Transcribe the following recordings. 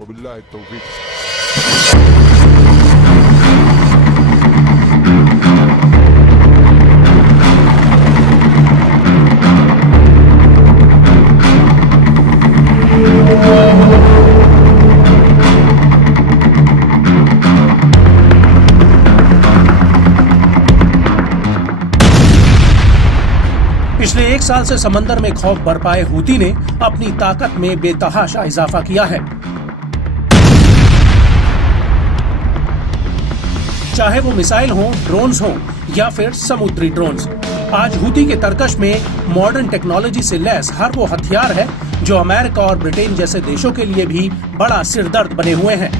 वबिल्लाहि तौफीक। पिछले एक साल से समंदर में खौफ बरपाए हूती ने अपनी ताकत में बेतहाशा इजाफा किया है। चाहे वो मिसाइल हो, ड्रोन्स हो या फिर समुद्री ड्रोन्स, आज हूती के तरकश में मॉडर्न टेक्नोलॉजी से लैस हर वो हथियार है जो अमेरिका और ब्रिटेन जैसे देशों के लिए भी बड़ा सिरदर्द बने हुए हैं।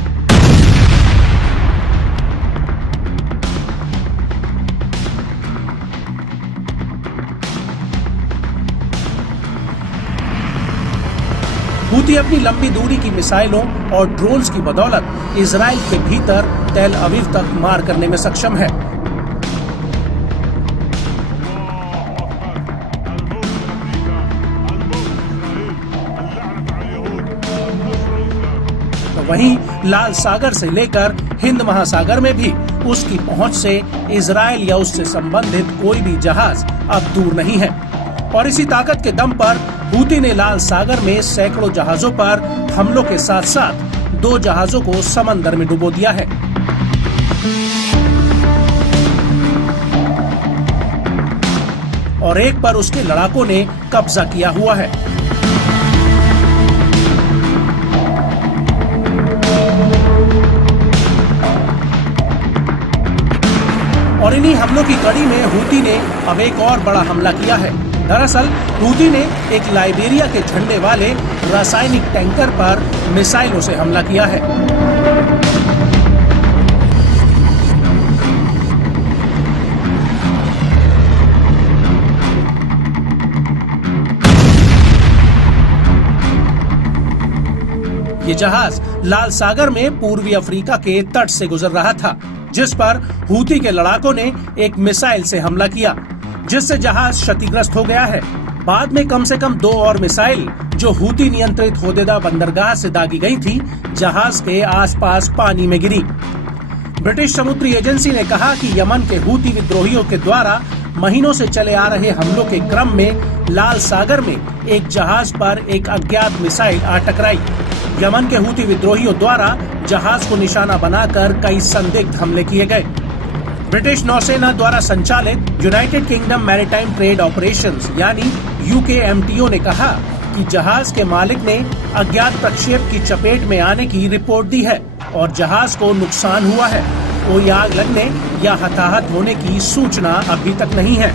हूती अपनी लंबी दूरी की मिसाइलों और ड्रोन्स की बदौलत इजराइल के भीतर तेल अवीव तक मार करने में सक्षम है। तो वहीं लाल सागर से लेकर हिंद महासागर में भी उसकी पहुंच से इजराइल या उससे संबंधित कोई भी जहाज अब दूर नहीं है। और इसी ताकत के दम पर हूती ने लाल सागर में सैकड़ों जहाजों पर हमलों के साथ साथ 2 जहाजों को समंदर में डुबो दिया है। और एक पर उसके लड़ाकों ने कब्जा किया हुआ है। और इन्हीं हमलों की कड़ी में हूती ने अब एक और बड़ा हमला किया है। दरअसल हूती ने एक लाइबेरिया के झंडे वाले रासायनिक टैंकर पर मिसाइलों से हमला किया है। ये जहाज लाल सागर में पूर्वी अफ्रीका के तट से गुजर रहा था, जिस पर हूती के लड़ाकों ने एक मिसाइल से हमला किया, जिससे जहाज क्षतिग्रस्त हो गया है। बाद में कम से कम 2 और मिसाइल जो हूती नियंत्रित होदेदा बंदरगाह से दागी गई थी, जहाज के आसपास पानी में गिरी। ब्रिटिश समुद्री एजेंसी ने कहा कि यमन के हूती विद्रोहियों के द्वारा महीनों से चले आ रहे हमलों के क्रम में लाल सागर में एक जहाज पर एक अज्ञात मिसाइल आ टकराई। यमन के हूती विद्रोहियों द्वारा जहाज को निशाना बनाकर कई संदिग्ध हमले किए गए। ब्रिटिश नौसेना द्वारा संचालित United kingdom maritime trade operations यानी UKMTO ने कहा कि जहाज के मालिक ने अज्ञात प्रक्षेप की चपेट में आने की रिपोर्ट दी है और जहाज को नुकसान हुआ है। कोई आग लगने या हताहत होने की सूचना अभी तक नहीं है।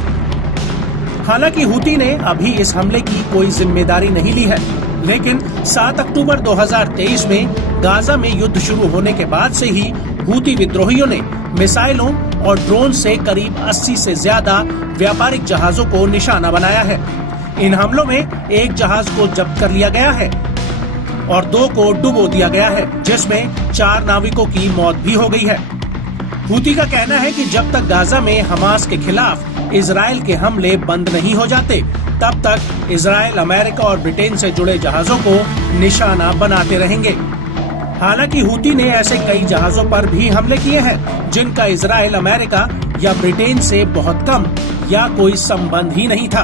हालांकि हूती ने अभी इस हमले की कोई जिम्मेदारी नहीं ली है, लेकिन 7 अक्टूबर 2023 में गाजा में युद्ध शुरू होने के बाद से ही हूती विद्रोहियों ने मिसाइलों और ड्रोन से करीब 80 से ज्यादा व्यापारिक जहाजों को निशाना बनाया है। इन हमलों में एक जहाज को जब्त कर लिया गया है और 2 को डुबो दिया गया है, जिसमें 4 नाविकों की मौत भी हो गई है। हूती का कहना है कि जब तक गाजा में हमास के खिलाफ इजराइल के हमले बंद नहीं हो जाते, तब तक इजराइल अमेरिका और ब्रिटेन से जुड़े जहाजों को निशाना बनाते रहेंगे। हालांकि हूती ने ऐसे कई जहाजों पर भी हमले किए हैं जिनका इजराइल, अमेरिका या ब्रिटेन से बहुत कम या कोई संबंध ही नहीं था।